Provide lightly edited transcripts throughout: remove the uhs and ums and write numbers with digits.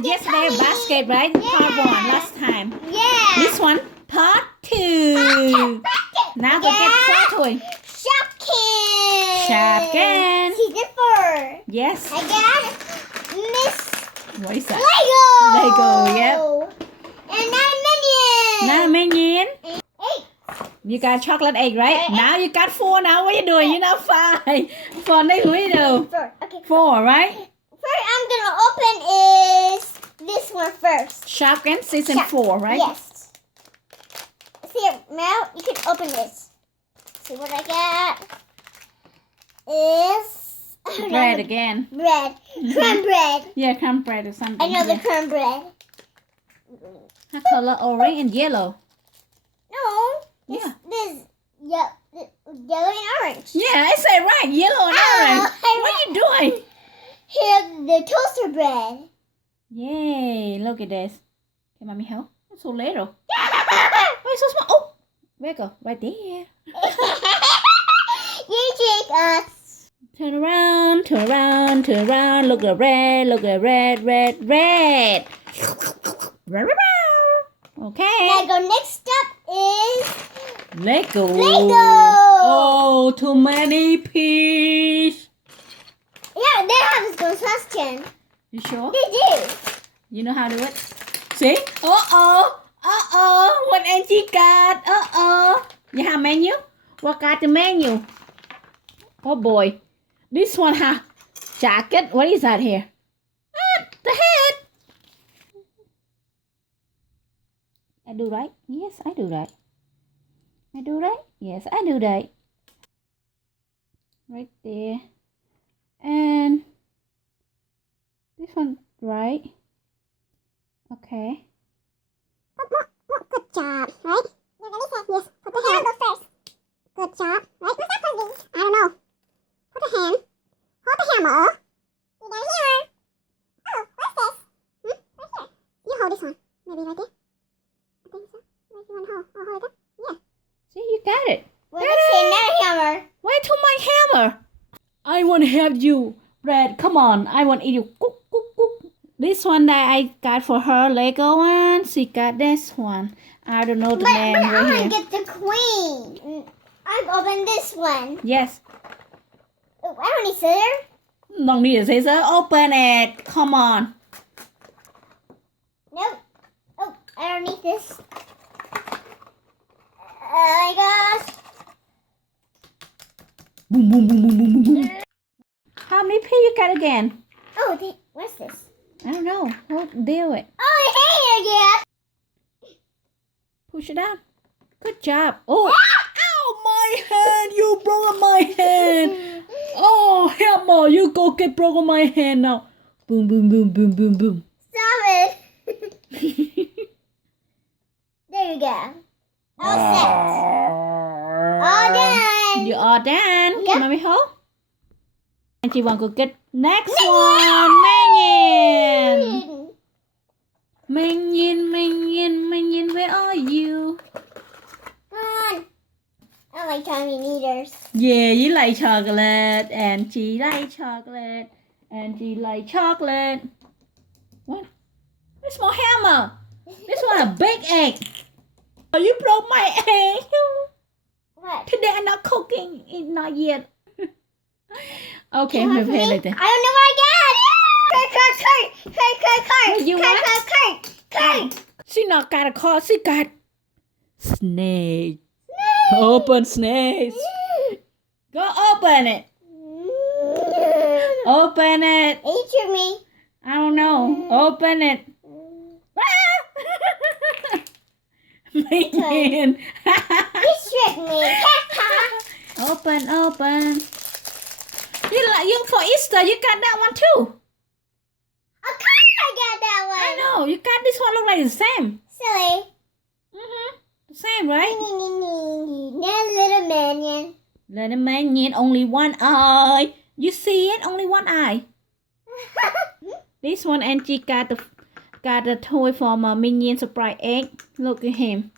started yesterday basket, right? Part 1 last time. Yeah. This one, part 2. Now go get 4 toy. Shopkins. Season 4. Yes. I got Miss What is that? Lego. Yep. And 9 Minion. 8. You got chocolate egg, right? Now you got 4 now. What are you doing? You're not 5. 4 next window. 4. Okay. 4, right? First I'm gonna open is this one first. Shopkins season 4, right? Yes. See, Mel, you can open this. See what I got? Is Bread again. Bread. Crumb bread. Yeah, crumb bread or something. Another crumb bread. Her color orange and yellow. No. Yeah. This yellow and orange. Yeah, I said right. Yellow and orange. What are you doing? Here's the toaster bread. Yay, look at this. Can mommy help? It's so little. Why so small? Oh, where go? Right there. You take us. Turn around, turn around, turn around. Look at red, red. Red. Okay. Lego. Next up is Lego. Lego. Oh, too many pieces. Yeah, they have this construction. You sure? They do. You know how to do it? See? Uh-oh. What Angie got? Uh-oh. You have menu? What got the menu? Oh boy. This one has jacket. What is that here? The head. I do right? Yes, I do right. I do right? Yes, I do right. Right there. And this one, right? Okay. Good job, right? Yes, put the hand first. Good job, right? I don't know. Put the hand. Hold the hammer. You got a hammer. Oh, what's this? Right here. You hold this one. Maybe right there. I think so. Where's you want to hold? Oh, hold it. Yeah. See, you got it. Well, let's see another hammer. Why to my hammer? I want to have you, Red. Come on. I want to eat you. Cook. This one that I got for her, Lego one. She got this one. I don't know the name but right I here. want to get the queen. I've opened this one. Yes. Oh, I don't need scissors. Don't need a scissor. Open it. Come on. Nope. Oh, I don't need this. Oh my gosh. Boom. How many pieces you got again? Oh, what's this? I don't know. Deal it. Oh, hey, yeah. Push it out. Good job. Oh. Ow, my hand. You broke my hand. Oh, hammer. You go get broken my hand now. Boom. Stop it. There you go. All set. All done. You all done? Yep. Mommy hold. And she want to go get next one. Minion, where are you? Come on. I like tiny meters. Yeah, you like chocolate. And she like chocolate. And she like chocolate. What? Where's my hammer? This one a big egg. Oh, you broke my egg. What? Today I'm not cooking. It's not yet. Okay, You we'll want play me? later. I don't know what I got. Cart. What you want? Cart. She not got a car. She got snake. Open snakes. Go open it. Open it. You tricked me. I don't know. Open it. Man. You tricked me. Open. You for Easter, you got that one too. Of course I got that one. I know. You got this one look like the same. Silly. The same, right? That little minion. Little minion, only one eye. You see it? Only one eye. This one, Angie got the toy from a Minion Surprise Egg. Look at him.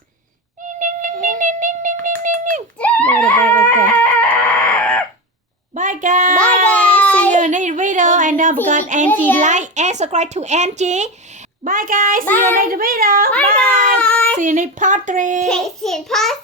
Bye guys. Bye guys. See you in the video and don't forget Angie like and subscribe to Angie. Bye guys. See you next video. Bye. See you in part 3. See you in part